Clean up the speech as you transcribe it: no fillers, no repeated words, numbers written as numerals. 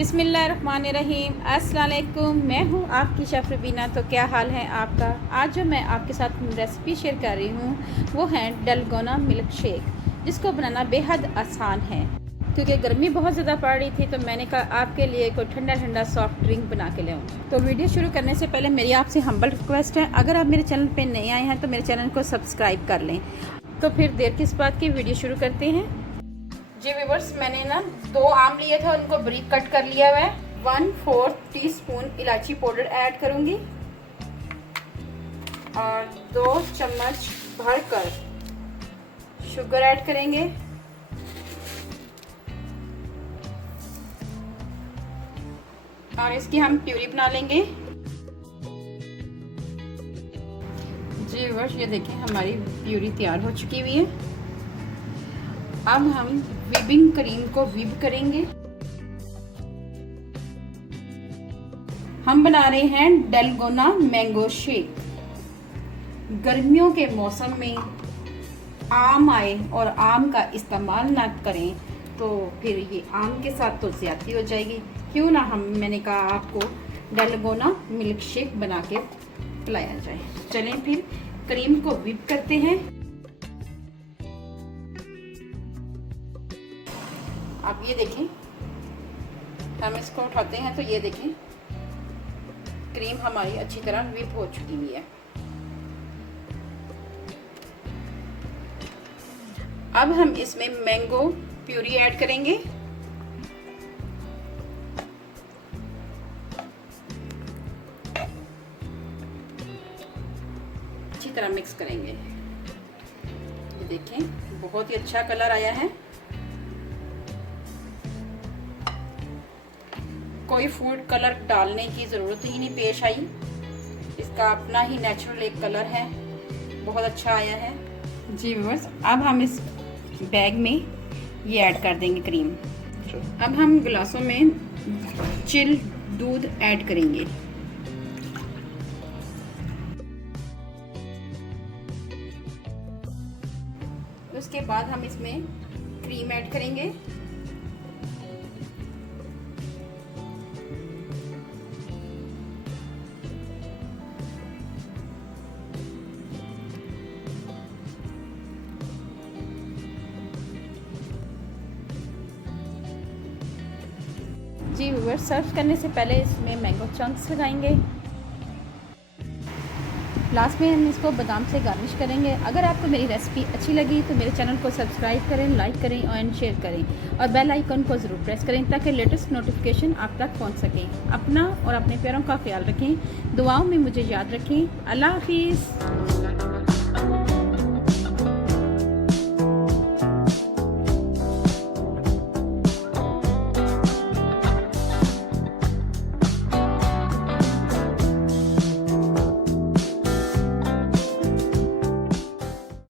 बिस्मिल्लाहिर्रहमानिर्रहीम। अस्सलाम वालेकुम। मैं हूँ आपकी शेफ़ रबीना। तो क्या हाल है आपका। आज जो मैं आपके साथ रेसिपी शेयर कर रही हूँ वो है डलगोना मिल्क शेक, जिसको बनाना बेहद आसान है। क्योंकि गर्मी बहुत ज़्यादा पड़ रही थी तो मैंने कहा आपके लिए कोई ठंडा ठंडा सॉफ्ट ड्रिंक बना के ले आऊँ। तो वीडियो शुरू करने से पहले मेरी आपसे हम्बल रिक्वेस्ट है, अगर आप मेरे चैनल पर नए आए हैं तो मेरे चैनल को सब्सक्राइब कर लें। तो फिर देर किस बात की, वीडियो शुरू करते हैं। जी व्यूअर्स, मैंने ना 2 आम लिए थे, उनको बारीक कट कर लिया हुआ है। 1/4 टीस्पून इलायची पाउडर ऐड करूंगी और 2 चम्मच भरकर शुगर ऐड करेंगे। और इसकी हम प्यूरी बना लेंगे। जी व्यूअर्स, ये देखिए हमारी प्यूरी तैयार हो चुकी हुई है। अब हम व्हिपिंग क्रीम को व्हिप करेंगे। हम बना रहे हैं डलगोना मैंगो शेक। गर्मियों के मौसम में आम आए और आम का इस्तेमाल ना करें तो फिर ये आम के साथ तो ज्यादती हो जाएगी। क्यों ना मैंने कहा आपको डलगोना मिल्क शेक बना के पिलाया जाए। चलें फिर क्रीम को व्हिप करते हैं। आप ये देखें, हम इसको उठाते हैं तो ये देखें क्रीम हमारी अच्छी तरह व्हिप हो चुकी हुई है। अब हम इसमें मैंगो प्यूरी ऐड करेंगे। अच्छी तरह मिक्स करेंगे। ये देखें बहुत ही अच्छा कलर आया है। कोई फूड कलर डालने की ज़रूरत ही नहीं पेश आई, इसका अपना ही नेचुरल एक कलर है, बहुत अच्छा आया है। जी व्यूअर्स, अब हम इस बैग में ये ऐड कर देंगे क्रीम। अब हम गिलासों में चिल दूध ऐड करेंगे। उसके बाद हम इसमें क्रीम ऐड करेंगे। जी व्यूअर्स, सर्व करने से पहले इसमें मैंगो चंक्स लगाएंगे। लास्ट में हम इसको बादाम से गार्निश करेंगे। अगर आपको मेरी रेसिपी अच्छी लगी तो मेरे चैनल को सब्सक्राइब करें, लाइक करें और शेयर करें और बेल आइकन को ज़रूर प्रेस करें ताकि लेटेस्ट नोटिफिकेशन आप तक पहुंच सके। अपना और अपने प्यारों का ख्याल रखें, दुआओं में मुझे याद रखें। अल्लाह हाफिज़।